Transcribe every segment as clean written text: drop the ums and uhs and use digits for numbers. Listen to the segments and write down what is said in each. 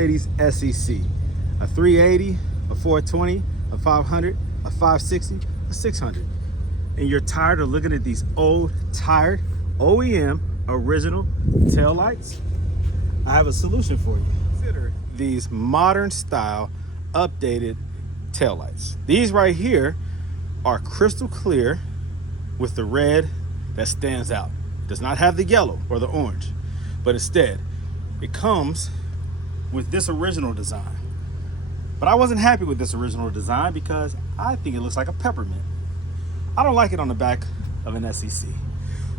Mercedes SEC, a 380, a 420, a 500, a 560, a 600. And you're tired of looking at these old, tired OEM original taillights? I have a solution for you. Consider these modern style updated taillights. These right here are crystal clear with the red that stands out. It does not have the yellow or the orange, but instead it comes with this original design. But I wasn't happy with this original design because I think it looks like a peppermint. I don't like it on the back of an SEC.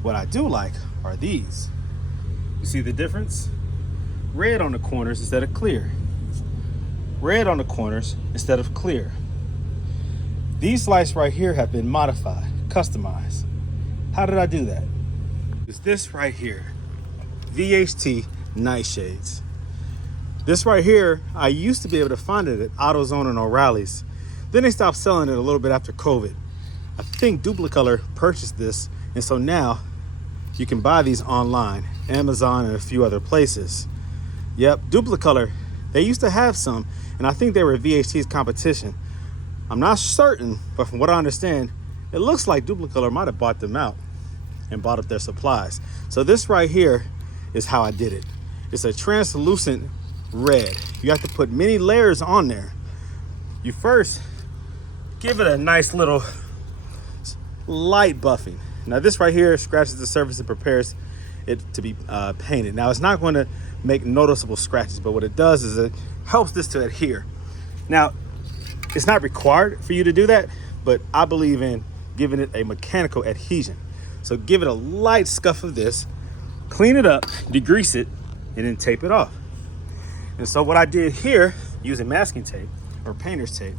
What I do like are these. You see the difference? Red on the corners instead of clear. Red on the corners instead of clear. These lights right here have been modified, customized. How did I do that? It's this right here, VHT night shades. This right here, I used to be able to find it at AutoZone and O'Reilly's. Then they stopped selling it a little bit after COVID. I think Duplicolor purchased this, and so now you can buy these online, Amazon and a few other places. Yep, Duplicolor, they used to have some, and I think they were VHT's competition. I'm not certain, but from what I understand, it looks like Duplicolor might have bought them out and bought up their supplies. So this right here is how I did it. It's a translucent red. You have to put many layers on there. You first give it a nice little light buffing. Now this right here scratches the surface and prepares it to be painted. Now it's not going to make noticeable scratches, but what it does is it helps this to adhere. Now it's not required for you to do that, but I believe in giving it a mechanical adhesion. So give it a light scuff of this, clean it up, degrease it, and then tape it off. And so what I did here, using masking tape or painter's tape,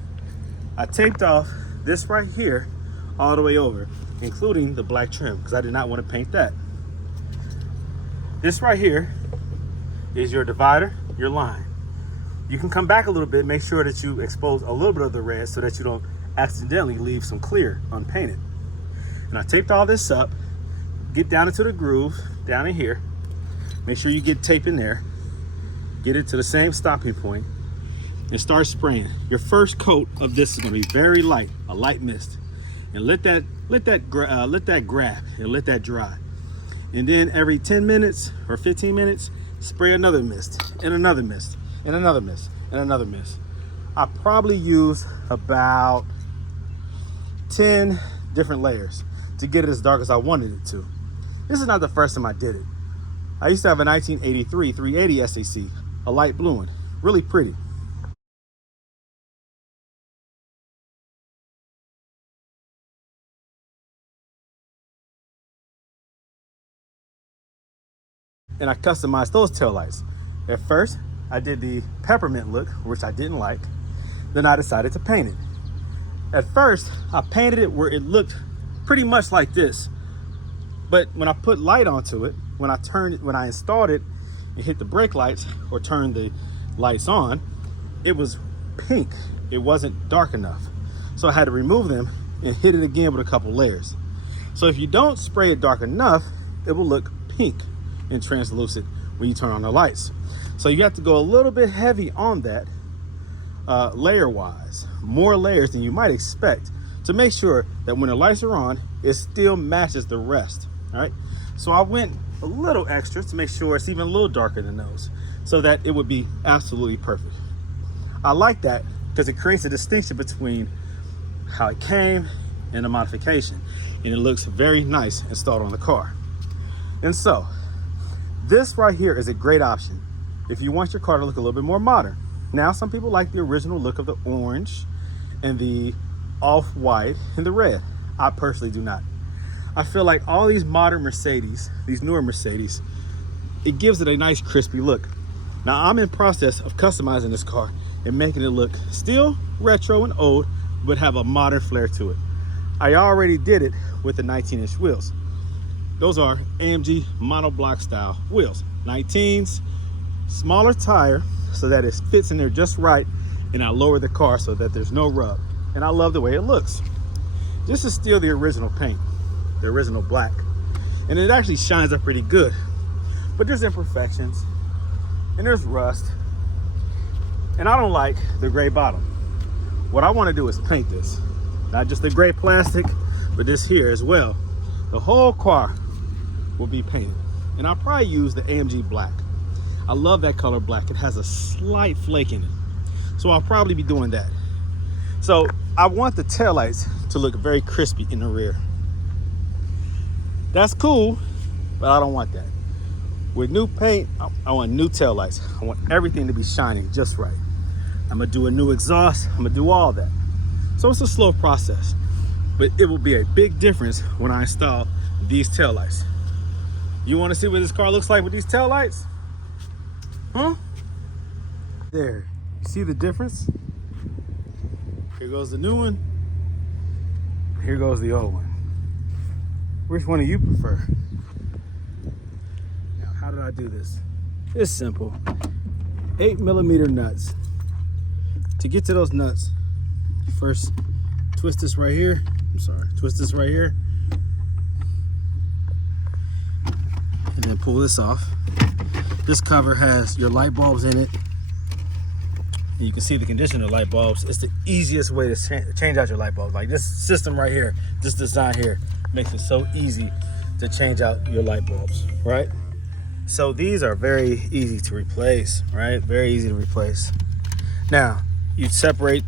I taped off this right here all the way over, including the black trim, because I did not want to paint that. This right here is your divider, your line. You can come back a little bit, make sure that you expose a little bit of the red so that you don't accidentally leave some clear unpainted. And I taped all this up, get down into the groove, down in here. Make sure you get tape in there, get it to the same stopping point, and start spraying. Your first coat of this is gonna be very light, a light mist. And let that grab and let that dry. And then every 10 minutes or 15 minutes, spray another mist and another mist and another mist and another mist. I probably use about 10 different layers to get it as dark as I wanted it to. This is not the first time I did it. I used to have a 1983 380 SAC, a light blue one, really pretty. And I customized those taillights. At first, I did the peppermint look, which I didn't like. Then I decided to paint it. At first, I painted it where it looked pretty much like this. But when I put light onto it, when I installed it and hit the brake lights or turned the lights on, it was pink. It wasn't dark enough. So I had to remove them and hit it again with a couple layers. So if you don't spray it dark enough, it will look pink and translucent when you turn on the lights. So you have to go a little bit heavy on that layer wise, more layers than you might expect, to make sure that when the lights are on, it still matches the rest. All right, so I went a little extra to make sure it's even a little darker than those, so that it would be absolutely perfect. I like that because it creates a distinction between how it came and the modification, and it looks very nice installed on the car. And so this right here is a great option if you want your car to look a little bit more modern. Now, some people like the original look of the orange and the off-white and the red. I personally do not. I feel like all these modern Mercedes, these newer Mercedes, it gives it a nice crispy look. Now, I'm in process of customizing this car and making it look still retro and old, but have a modern flair to it. I already did it with the 19-inch wheels. Those are AMG monoblock style wheels, 19s, smaller tire so that it fits in there just right, and I lower the car so that there's no rub. And I love the way it looks. This is still the original paint, the original black, and it actually shines up pretty good. But there's imperfections and there's rust, And I don't like the gray bottom. What I want to do is paint this. Not just the gray plastic, but this here as well. The whole car will be painted. And I'll probably use the AMG black. I love that color black. It has a slight flake in it. So I'll probably be doing that. So I want the taillights to look very crispy in the rear. That's cool, but I don't want that. With new paint, I want new taillights. I want everything to be shining just right. I'm gonna do a new exhaust. I'm gonna do all that. So it's a slow process, but it will be a big difference when I install these taillights. You wanna see what this car looks like with these taillights? Huh? There, you see the difference? Here goes the new one. Here goes the old one. Which one do you prefer? Now, how did I do this? It's simple. 8mm nuts. To get to those nuts, you first twist this right here. Twist this right here. And then pull this off. This cover has your light bulbs in it. And you can see the condition of the light bulbs. It's the easiest way to change out your light bulbs. Like this system right here, this design here, makes it so easy to change out your light bulbs, right? So these are very easy to replace, right? Very easy to replace. Now, you separate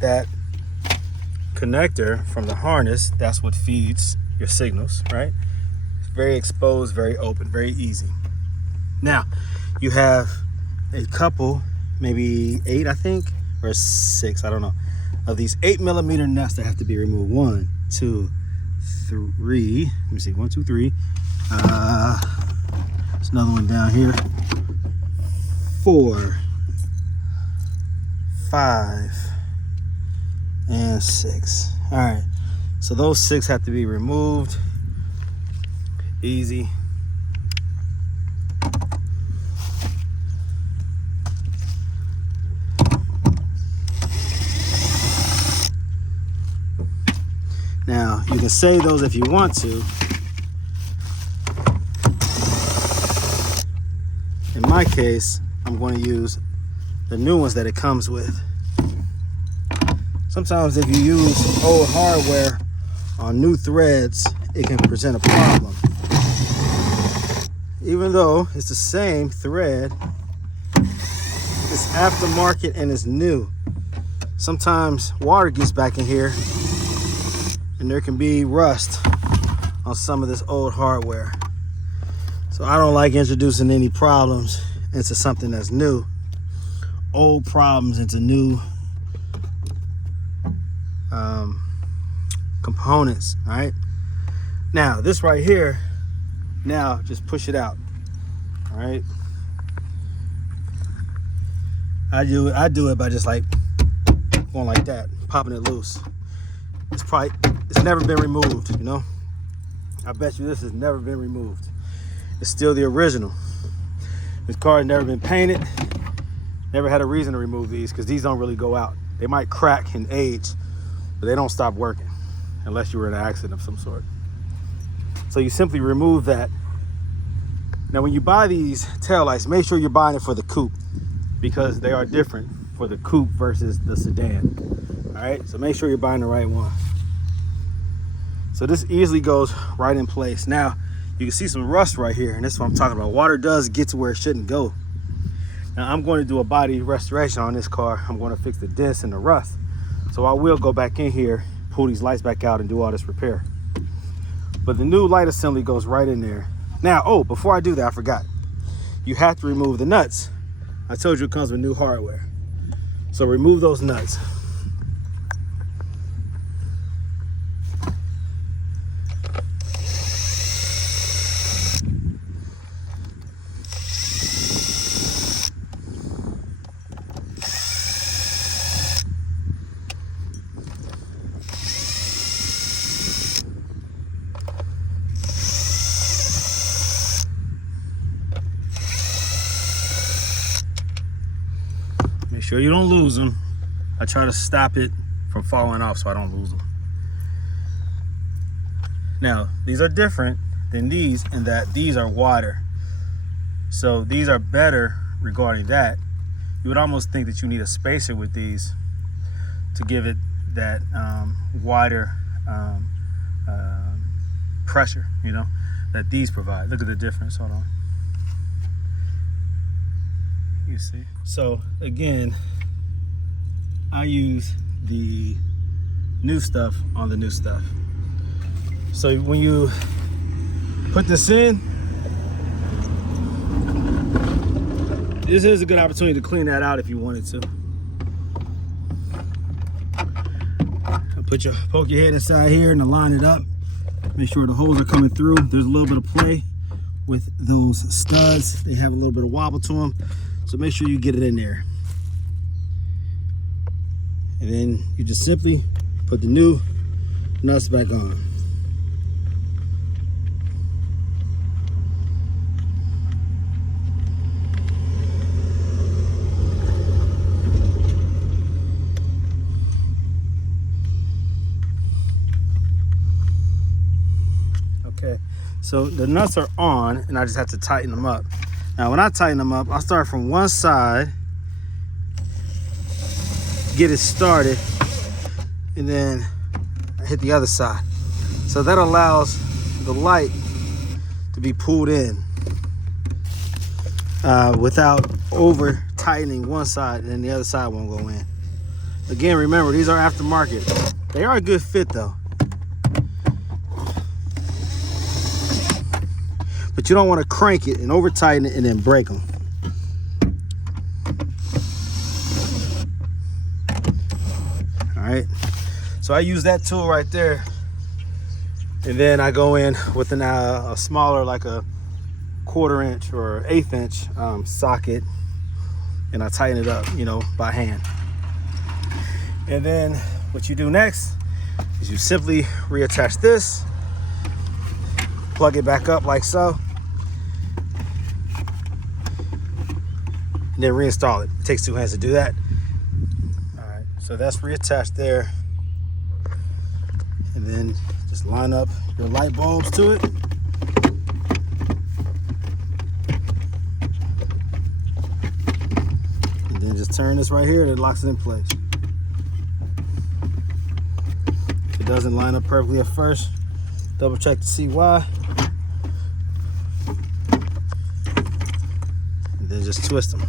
that connector from the harness. That's what feeds your signals, right? It's very exposed, very open, very easy. Now, you have a couple, maybe 8, I think, or 6, I don't know, of these 8mm nuts that have to be removed. 1, 2, 3. Let me see, 1, 2, 3. There's another one down here. 4, 5, and 6. All right, so those 6 have to be removed. Easy. Now, you can save those if you want to. In my case, I'm going to use the new ones that it comes with. Sometimes if you use old hardware on new threads, it can present a problem. Even though it's the same thread, it's aftermarket and it's new. Sometimes water gets back in here and there can be rust on some of this old hardware. So I don't like introducing any problems into something that's new. Old problems into new components, all right? Now, this right here, now just push it out, all right? I do it by just like going like that, popping it loose. It's never been removed, you know? I bet you this has never been removed. It's still the original. This car has never been painted. Never had a reason to remove these because these don't really go out. They might crack and age, but they don't stop working unless you were in an accident of some sort. So you simply remove that. Now, when you buy these taillights, make sure you're buying it for the coupe because they are different for the coupe versus the sedan. All right, so make sure you're buying the right one. So this easily goes right in place. Now, you can see some rust right here, and that's what I'm talking about. Water does get to where it shouldn't go. Now, I'm going to do a body restoration on this car. I'm going to fix the dents and the rust. So I will go back in here, pull these lights back out, and do all this repair. But the new light assembly goes right in there. Now, oh, before I do that, I forgot. You have to remove the nuts. I told you it comes with new hardware. So remove those nuts. Make sure you don't lose them. I try to stop it from falling off so I don't lose them. Now, these are different than these in that these are water. So these are better regarding that You would almost think that you need a spacer with these to give it that wider pressure, you know, that these provide. Look at the difference. Hold on. You see? So again, I use the new stuff on the new stuff. So when you put this in, this is a good opportunity to clean that out if you wanted to. Poke your head inside here and line it up. Make sure the holes are coming through. There's a little bit of play with those studs. They have a little bit of wobble to them. So make sure you get it in there. And then you just simply put the new nuts back on. Okay, so the nuts are on and I just have to tighten them up. Now when I tighten them up, I start from one side, get it started, and then I hit the other side. So that allows the light to be pulled in without over tightening one side and then the other side won't go in. Again, remember, these are aftermarket. They are a good fit though. But you don't want to crank it and over tighten it and then break them. All right, so I use that tool right there, and then I go in with a smaller, like a 1/4 inch or 1/8 inch socket, and I tighten it up, you know, by hand. And then what you do next is you simply reattach this, plug it back up like so, and then reinstall it. It takes 2 hands to do that. All right, so that's reattached there. And then just line up your light bulbs to it. And then just turn this right here and it locks it in place. If it doesn't line up perfectly at first, double check to see why. And then just twist them.